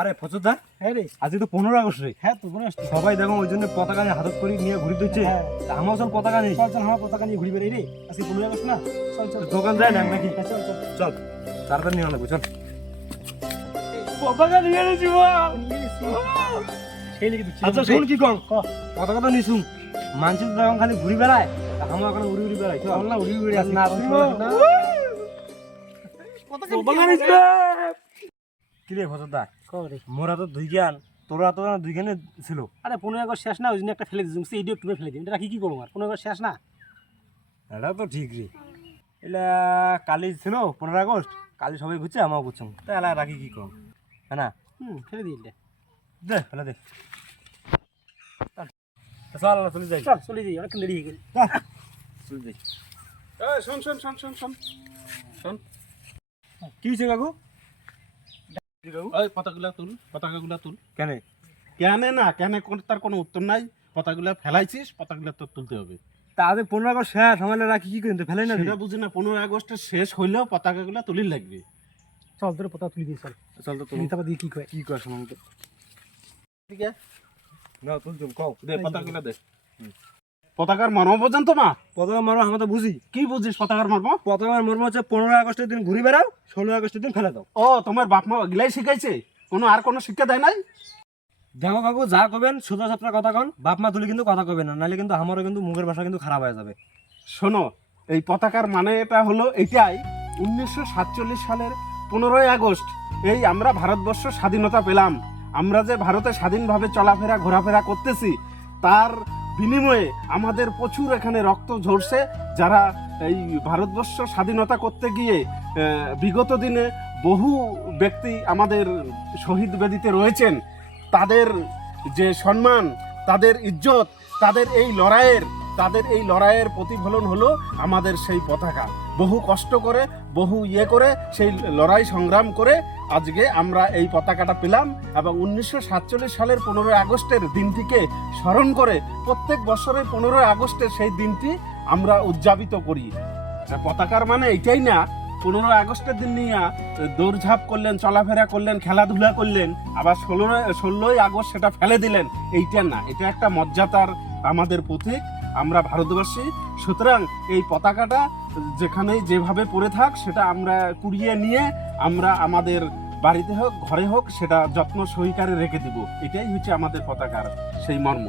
আরে ফজলদা, হ্যাঁ রে। আজকে তো 15 আগস্ট রে। হ্যাঁ তো মনে আসছে। সবাই দেখো ওই জন্য পতাকা নিয়ে হাতত করে নিয়ে ঘুরে দিচ্ছে। হ্যাঁ। আমার চল পতাকা নেই। চল চল আমার পতাকা নিয়ে ঘুরি বেড়াই রে। আজকে 15 আগস্ট না। চল চল দোকান যায় না নাকি? হ্যাঁ, চল চল চল তাড়াতাড়ি নিয়ে আনবো, চল। পতাকা নিয়ে এনেছি মা। সেই লিখে দিচ্ছি। আচ্ছা শোন কি কম, পতাকা তো নিছু মানছি তো তখন খালি ঘুরি বেড়ায়, আমার এখন উড়ি উড়ি বেড়াই। চল না উড়ি উড়ি আসি না পতাকা নিছে। কি রে ফজলদা, কবে? মোরা তো দুই জ্ঞান, তোরা তো দুই জ্ঞানে ছিল। আরে 15 আগস্ট শেষ না, ওই জন্য একটা ফেলে দিচ্ছি। এই একটু ফেলে দিই, এটা রাখি কি করবো আর? 15 আগস্ট শেষ না। এটা তো ঠিক রে, এলা কালি ছিল 15 আগস্ট, কালি সবাই ঘুরছে আমাও ঘুরছে, তা এলা রাখি কি কম, হ্যাঁ না? ফেলে দিই এটা। দে ফেলে দে, চল চলে যাই। চল চলে যাই, অনেকক্ষণ দেরি হয়ে গেল। চলে যাই। শোন শোন শোন শোন শোন শোন, কি হয়েছে কাকু? ওই পতাকাগুলা তুল, পতাকাগুলা তুল। কেন? কেন না কেন, তার কোনো উত্তর নাই। পতাকাগুলা ফেলাইছিস, পতাকাগুলা তোর তুলতে হবে। তা আজ 15 আগস্ট শেষ, আমার রাখি কি করেন ফেলে না? সেটা বুঝি না, 15 আগস্টের শেষ হইলেও পতাকাগুলা তুলি লাগবে। চল তোর পতাকা তুলে দিই, চল। চল তো তুলি তারপর দিয়ে কি কয়? কি কর শুনুন তো। ঠিক আছে, না তুল তুমি কও। দে পতাকাগুলা দে। পতাকার মর্ম পর্যন্ত মা পতাকা মারো, আমরা তো বুঝি। কি বুঝিস পতাকার মর্ম? পতাকার মর্ম হচ্ছে 15 আগস্টের দিন ঘুরে বেড়াও, 16 আগস্টের দিন ফেলে দাও। ও তোমার বাপ মা এগুলাই শিখাইছে, আর কোনো শিক্ষা দেয় নাই? দেখো কাকু, যা কবেন সোজা সাপটা কথা কন, বাপ মা তুলে কিন্তু কথা কবেন না, নাহলে কিন্তু আমারও কিন্তু মুখের ভাষা কিন্তু খারাপ হয়ে যাবে। শোনো, এই পতাকার মানে এটা হলো এইটাই, 1947 সালের 15 আগস্ট এই আমরা ভারতবর্ষ স্বাধীনতা পেলাম। আমরা যে ভারতে স্বাধীনভাবে চলাফেরা ঘোরাফেরা করতেছি, তার বিনিময়ে আমাদের প্রচুর এখানে রক্ত ঝরছে। যারা এই ভারতবর্ষ স্বাধীনতা করতে গিয়ে বিগত দিনে বহু ব্যক্তি আমাদের শহীদ বেদিতে রয়েছেন, তাদের যে সম্মান, তাদের ইজ্জত, তাদের এই লড়াইয়ের প্রতিফলন হলো আমাদের সেই পতাকা। বহু কষ্ট করে, বহু করে সেই লড়াই সংগ্রাম করে আজকে আমরা এই পতাকাটা পেলাম। এবং 1947 সালের 15 আগস্টের দিনটিকে স্মরণ করে প্রত্যেক বছরের 15 আগস্টের সেই দিনটি আমরা উদযাপিত করি। পতাকার মানে এইটাই না 15 আগস্টের দিন নিয়ে দৌড়ঝাঁপ করলেন, চলাফেরা করলেন, খেলাধুলা করলেন, আবার 16ই আগস্ট সেটা ফেলে দিলেন, এইটা না। এটা একটা মর্যাদার আমাদের প্রতীক, আমরা ভারতবাসী। সুতরাং এই পতাকাটা যেখানেই যেভাবে পড়ে থাক, সেটা আমরা কুড়িয়ে নিয়ে আমরা আমাদের বাড়িতে হোক ঘরে হোক সেটা যত্ন সহকারে রেখে দিব। এটাই হচ্ছে আমাদের পতাকার সেই মর্ম।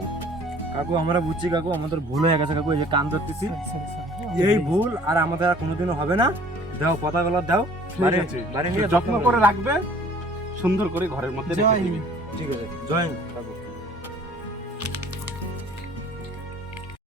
কাকু আমরা বুঝছি কাকু, আমাদের ভুল হয়ে গেছে কাকু, এই যে কান ধরতেছি, এই ভুল আর আমাদের আর কোনোদিনও হবে না। দাও পতাকাগুলো দাও, যত্ন করে রাখবে, সুন্দর করে ঘরের মধ্যে রেখে দিবে। ঠিক আছে, জয় হিন্দ কাকু।